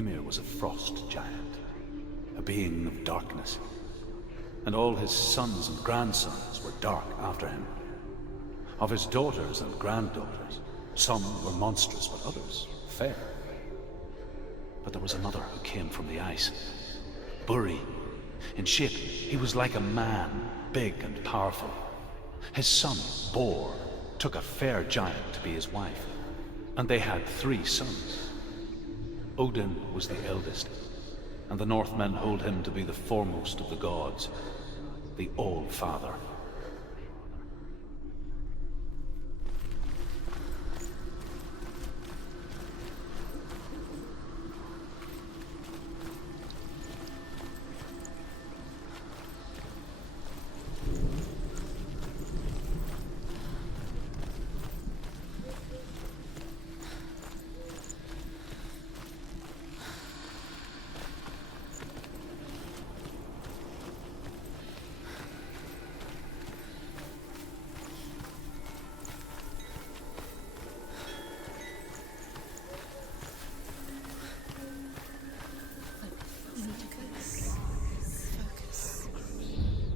Ymir was a frost giant, a being of darkness, and all his sons and grandsons were dark after him. Of his daughters and granddaughters, some were monstrous, but others fair. But there was another who came from the ice, Buri. In shape, he was like a man, big and powerful. His son, Bor, took a fair giant to be his wife, and they had 3 sons. Odin was the eldest, and the Northmen hold him to be the foremost of the gods, the All-Father.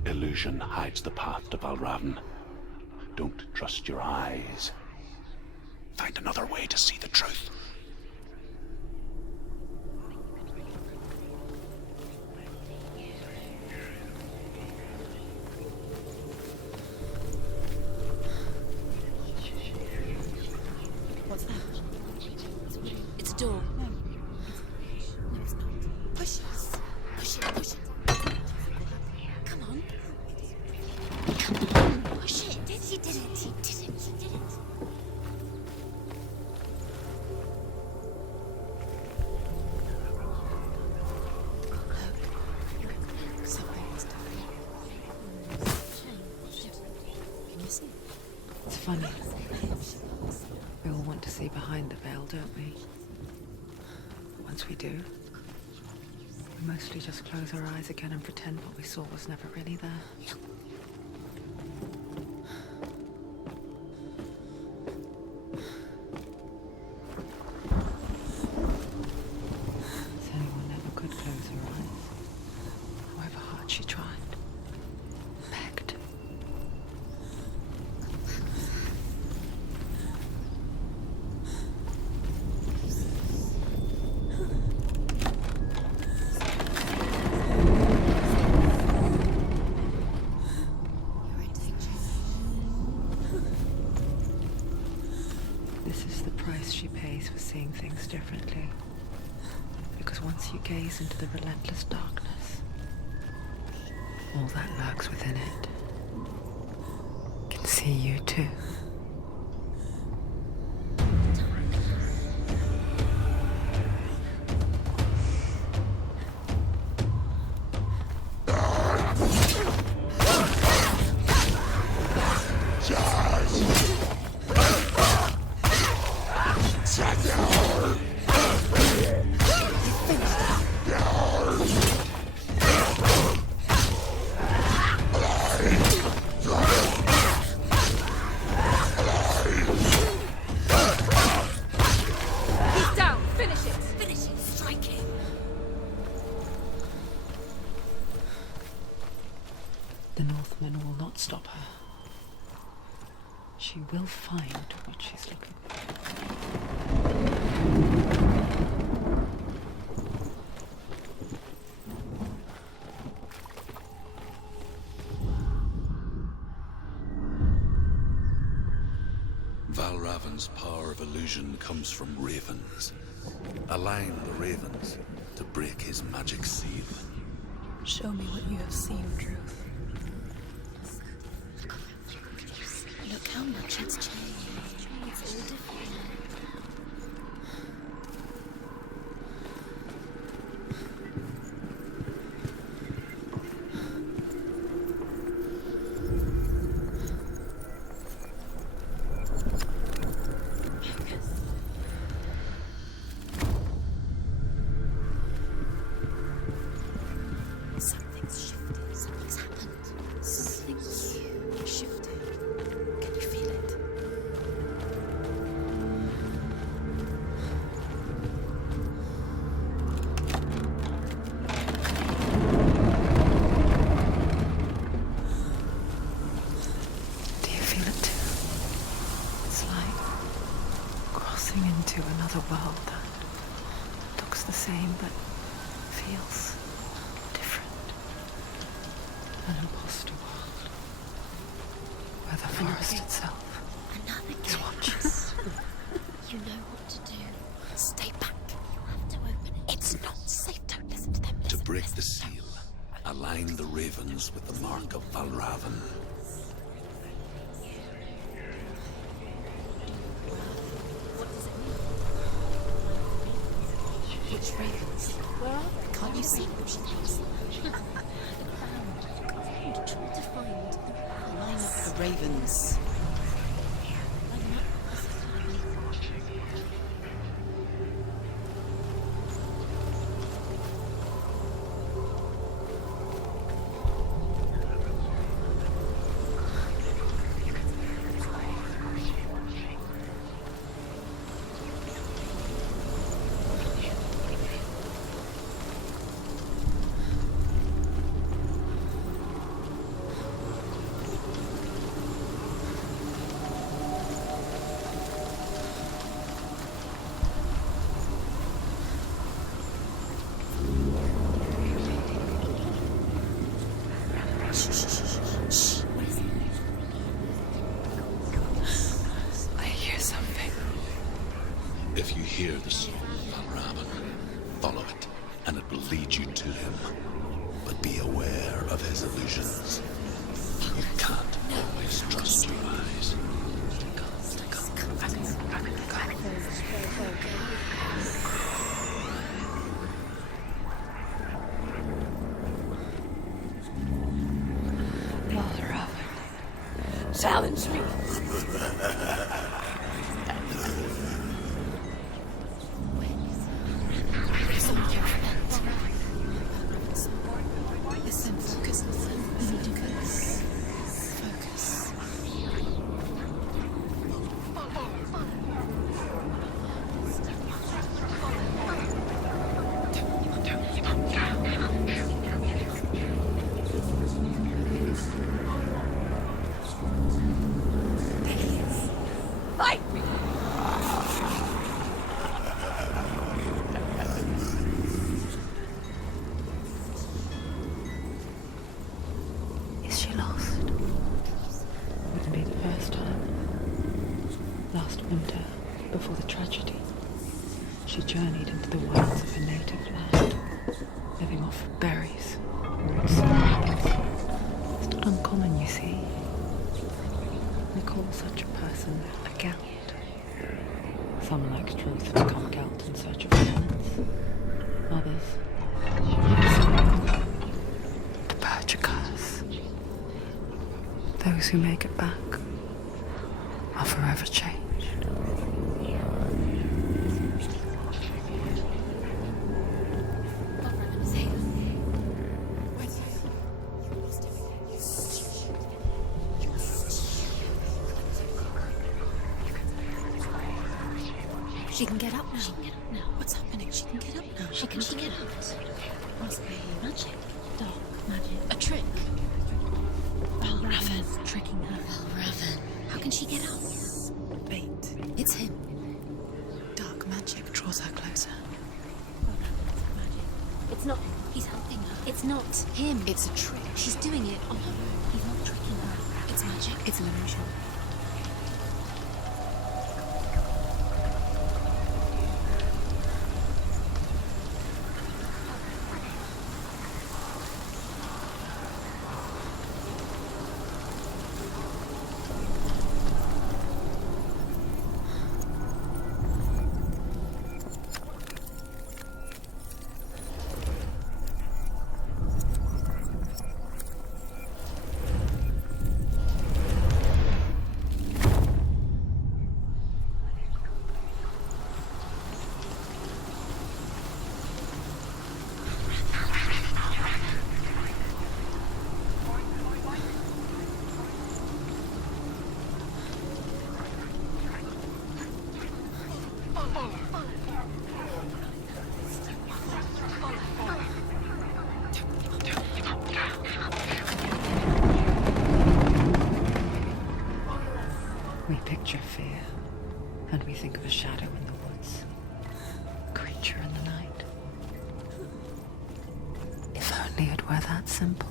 Illusion hides the path to Valravn. Don't trust your eyes. Find another way to see the truth. What's that? It's a door. No. No, it's not. Push it. Push it, push it. Come on. Come on. Push it. He did it. He did it. He did it. Something's dying. Can you see? It's funny. We all want to see behind the veil, don't we? Once we do, we mostly just close our eyes again and pretend what we saw was never really there. Senua never could close her eyes, however hard she tried. Begged. This is the price she pays for seeing things differently. Because once you gaze into the relentless darkness, all that lurks within it can see you too. He's down. Finish it. Finish it. Strike him. The Northmen will not stop her. She will find what she's looking for. Valravn's power of illusion comes from ravens. Align the ravens to break his magic seal. Show me what you have seen, Truth. Look how much it's changed. It's all different. Something's shifted. Something's happened. Something huge shifted. Can you feel it? feels different. An imposter world where the forest itself is watching. You know what to do. Stay back. You have to open it. It's not safe. Don't listen to them. To break the seal, align the ravens with the mark of Valravn. Which ravens? Where are they? Can't you see them? I'm trying to find. Line up the ravens. If you hear the song of Valravn, follow it, and it will lead you to him. But be aware of his illusions. You can't always trust your eyes. Valravn, challenge me. Listen, focus. You need to focus. Fight me! is she lost? Would be the first time. Last winter, before the tragedy, she journeyed into the wilds of her native land, living off berries, roots, and rabbits. It's not uncommon, you see. We call such a person a gelt. Some, like truth, become gelt in search of balance. Others, the purge occurs. Those who make it back are forever changed. She can get up now. She can get up now. What's happening? She can get up now. She can get up. Must be magic. Dark magic. A trick. Valravn's tricking her. Valravn. How can she get up? Bait. It's him. Dark magic draws her closer. It's not him. He's helping her. It's not him. It's a trick. She's doing it on her own. He's not tricking her. It's magic. It's an illusion. We picture fear, and we think of a shadow in the woods, a creature in the night. If only it were that simple.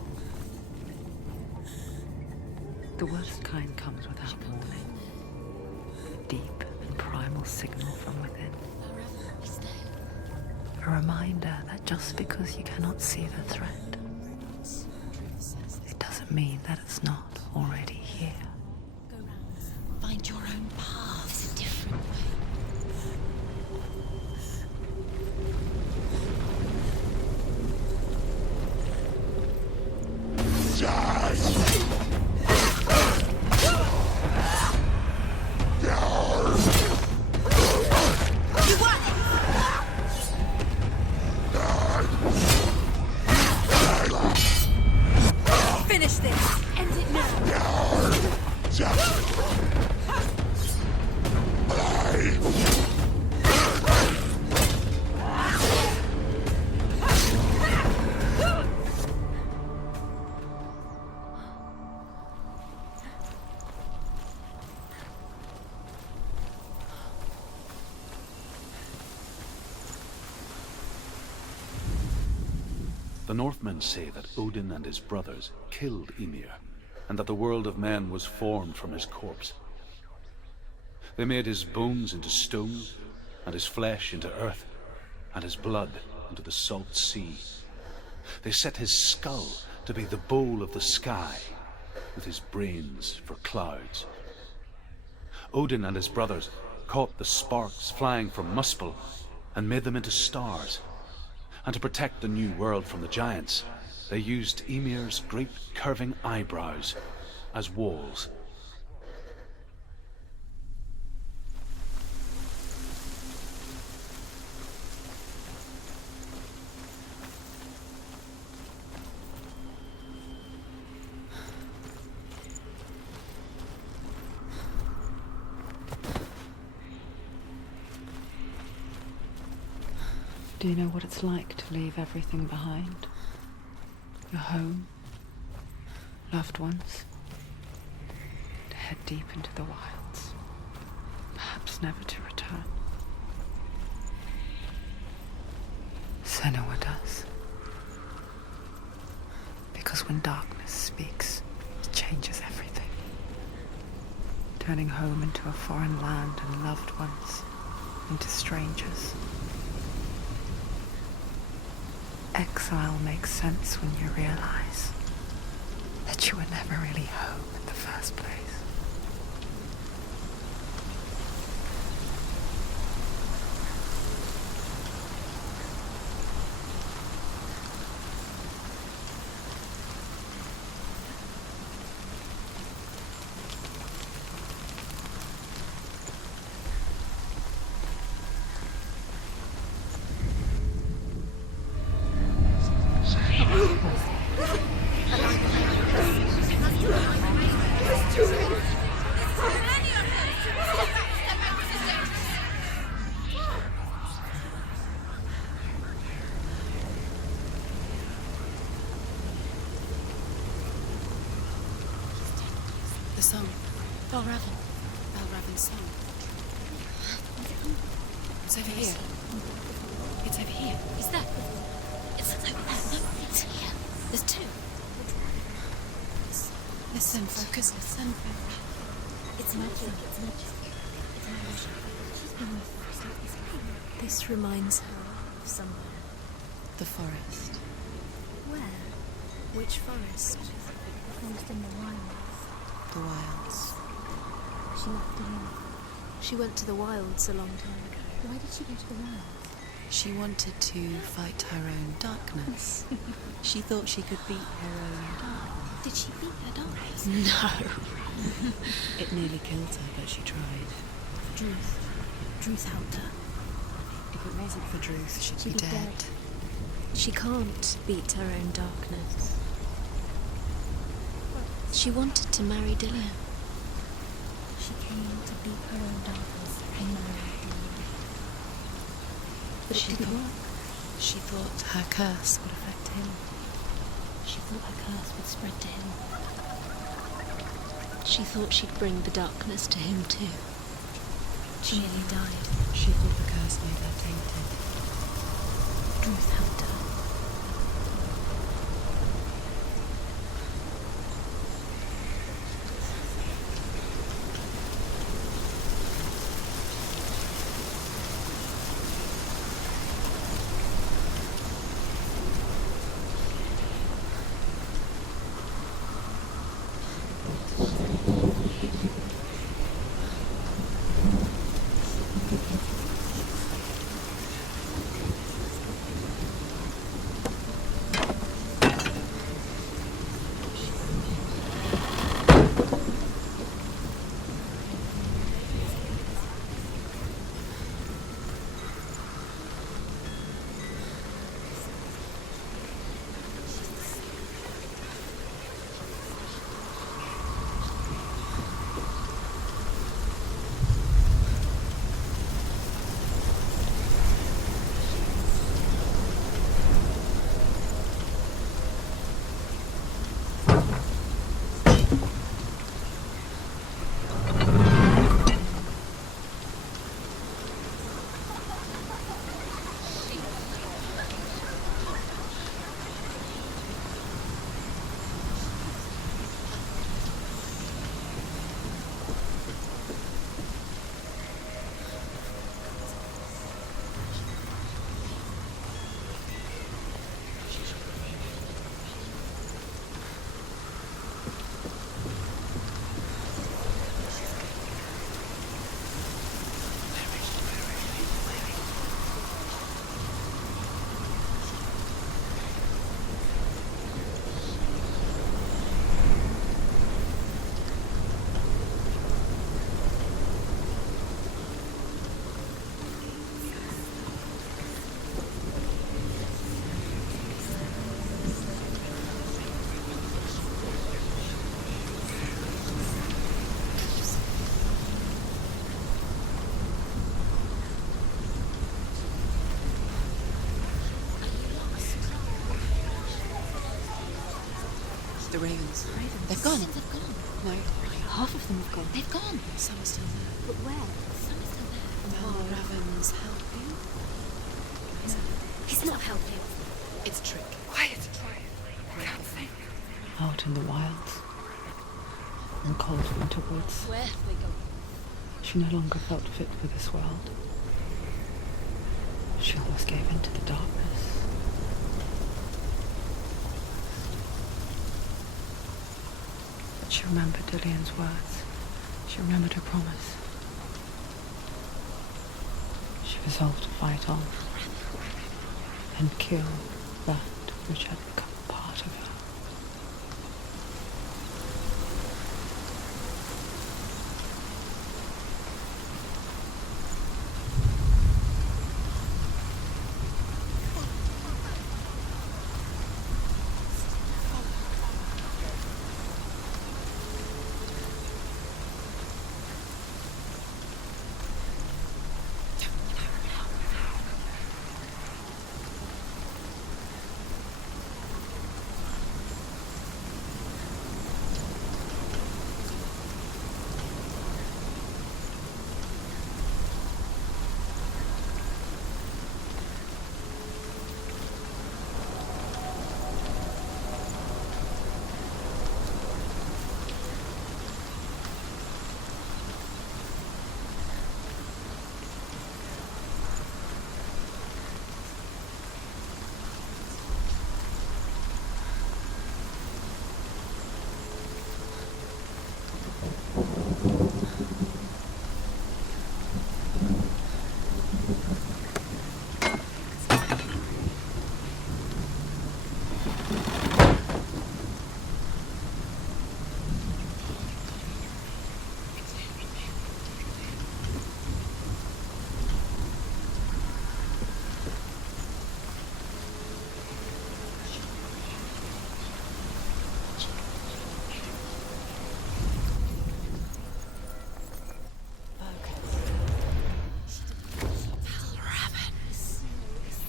The worst kind comes without warning. A deep and primal signal from within. A reminder that just because you cannot see the threat, it doesn't mean that it's not already here. Go round. Find your own path. There's a different way. Finish this! End it now! The Northmen say that Odin and his brothers killed Ymir, and that the world of men was formed from his corpse. They made his bones into stone, and his flesh into earth, and his blood into the salt sea. They set his skull to be the bowl of the sky, with his brains for clouds. Odin and his brothers caught the sparks flying from Muspel and made them into stars. And to protect the new world from the giants, they used Ymir's great curving eyebrows as walls. Do you know what it's like to leave everything behind? Your home, loved ones, to head deep into the wilds, perhaps never to return. Senua does. Because when darkness speaks, it changes everything, turning home into a foreign land and loved ones into strangers. Exile makes sense when you realize that you were never really home in the first place. Song. Valravn's song. It's over here. It's over here. Is that? It's over there. No, it's here. There's two. Listen, focus, listen. It's magic. It's magic. It's magic. This reminds her of somewhere. The forest. Where? Which forest? The forest in the wilds. The wilds. She left alone. She went to the wilds a long time ago. Why did she go to the wilds? She wanted to fight her own darkness. She thought she could beat her own darkness. Did she beat her darkness? No. It nearly killed her, but she tried. Druth helped her. If it wasn't for Druth, she'd be dead. She can't beat her own darkness. She wanted to marry Dillian. She came to beat her own darkness and marry Dillian. But it didn't work. She thought her curse would affect him. She thought her curse would spread to him. She thought she'd bring the darkness to him too. She nearly died. She thought the curse made her tainted. Druth helped her. The ravens. Ravens? They've gone. They've gone. No. Half of them have gone. They've gone. Some are still there. But where? Some are still there. Valravn's helping. He's not helping. It's a trick. Quiet. I can't think. Out in the wilds, in cold winter woods, Where have they gone? she no longer felt fit for this world. She almost gave in to the darkness. But she remembered Dillian's words. She remembered her promise. She resolved to fight on and kill that which had become part of her.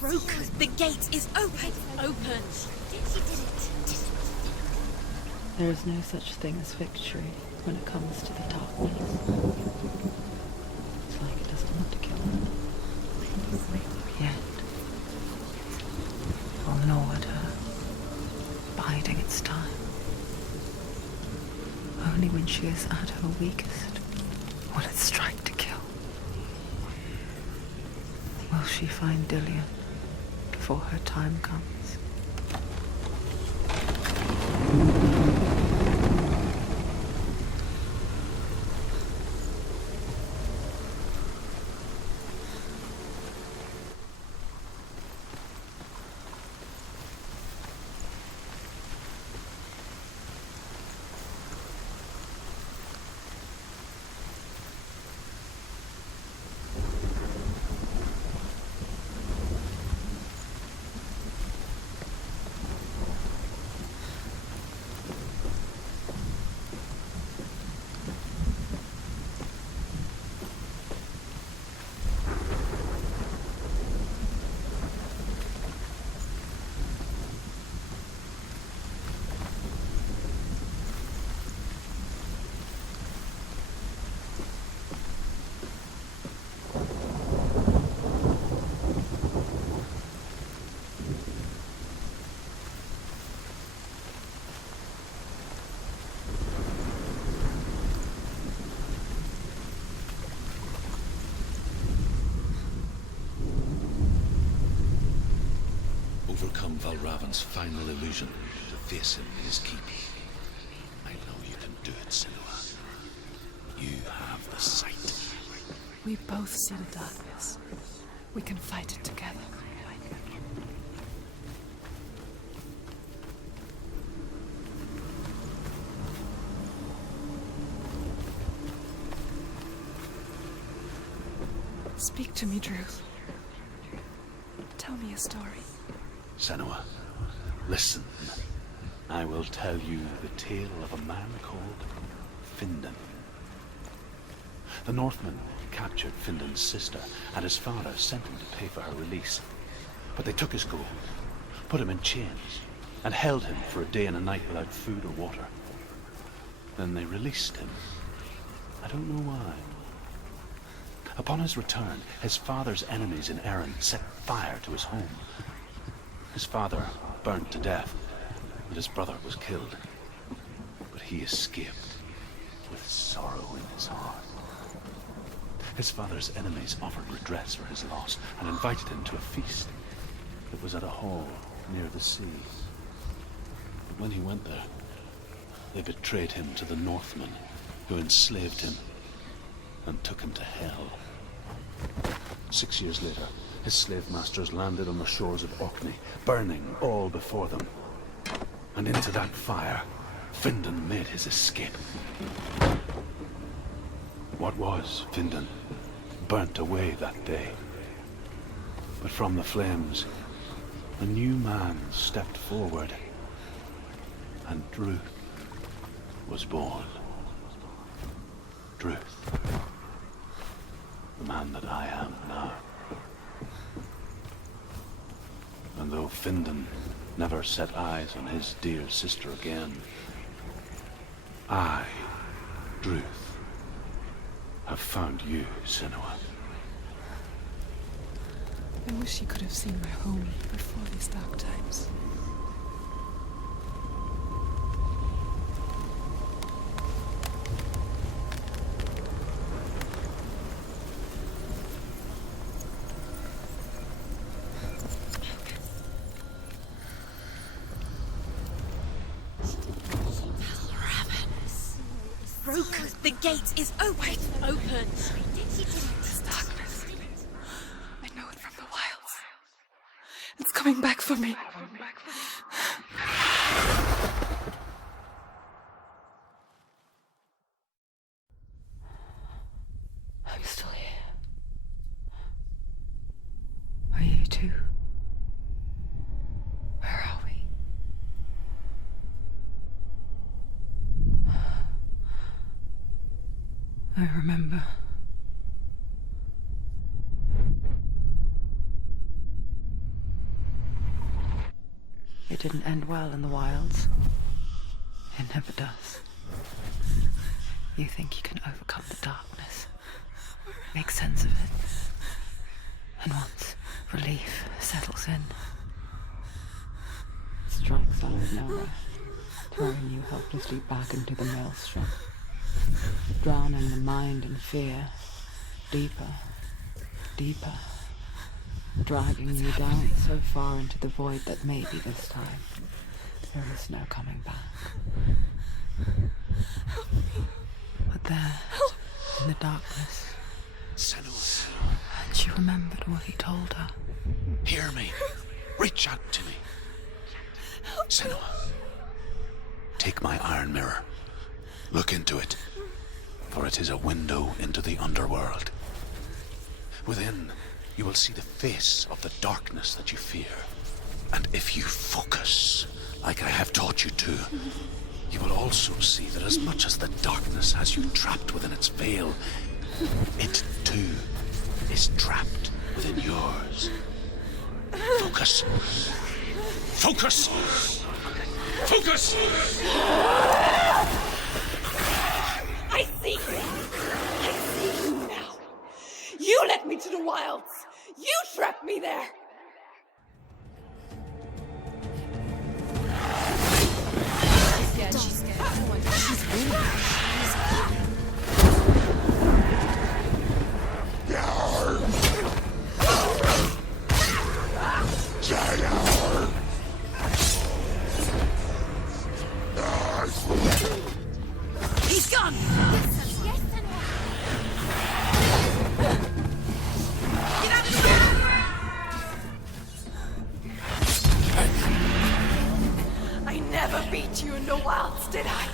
Broken. The gate is open. Open. She did it. There is no such thing as victory when it comes to the darkness. It's like it doesn't want to kill her. Yet, it will gnaw at her, biding its time. Only when she is at her weakest will it strike to kill. Will she find Dillian before her time comes? Overcome Valravn's final illusion to face him in his keep. I know you can do it, Senua. You have the sight. We both see the darkness. We can fight it together. Speak to me, Drew. Tell me a story. Senua, listen. I will tell you the tale of a man called Findan. The Northmen captured Findan's sister, and his father sent him to pay for her release. But they took his gold, put him in chains, and held him for a day and a night without food or water. Then they released him. I don't know why. Upon his return, his father's enemies in Erin set fire to his home. His father burned to death, and his brother was killed. But he escaped with sorrow in his heart. His father's enemies offered redress for his loss and invited him to a feast. It was at a hall near the sea. But when he went there, they betrayed him to the Northmen, who enslaved him and took him to hell. 6 years later, his slave masters landed on the shores of Orkney, burning all before them. And into that fire, Findan made his escape. What was Findan burnt away that day. But from the flames, a new man stepped forward, and Druth was born. Druth, the man that I am now. And though Findan never set eyes on his dear sister again, I, Druth, have found you, Senua. I wish you could have seen my home before these dark times. Broken. The gate is open. Open. This darkness. I know it from the wilds. It's coming back for me. I'm still here. Are you too? Where are we? I remember. It didn't end well in the wilds. It never does. You think you can overcome the darkness, make sense of it, and once relief settles in, it strikes out of nowhere, throwing you helplessly back into the maelstrom, drowning the mind in fear, deeper, deeper, dragging you down so far into the void that maybe this time there is no coming back. But there, in the darkness, Senua, and she remembered what he told her. hear me. Reach out to me. Senua, take my iron mirror. Look into it, for it is a window into the underworld. Within, you will see the face of the darkness that you fear. And if you focus, like I have taught you to, you will also see that as much as the darkness has you trapped within its veil, it too is trapped within yours. Focus. Focus! Focus! I see you! I see you now! You led me to the wilds! You trapped me there! She's scared. Oh my God, she's really He's gone. Yes, Senua. Get out of the way. I never beat you in the wilds, did I?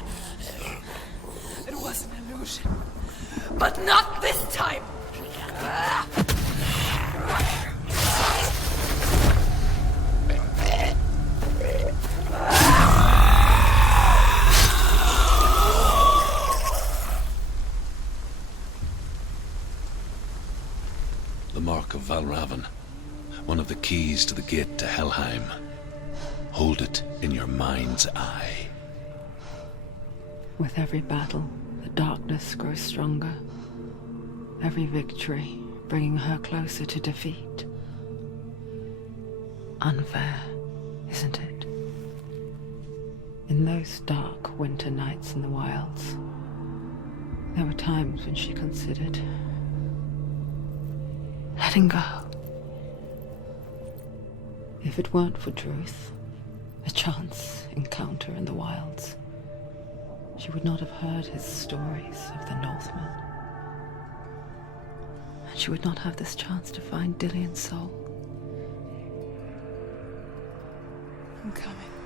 It was an illusion. But not this time! The mark of Valravn, one of the keys to the gate to Helheim. Hold it in your mind's eye. With every battle, the darkness grows stronger. Every victory bringing her closer to defeat. Unfair, isn't it? In those dark winter nights in the wilds, there were times when she considered letting go. If it weren't for Druth, a chance encounter in the wilds, she would not have heard his stories of the Northmen. And she would not have this chance to find Dillion's soul. I'm coming.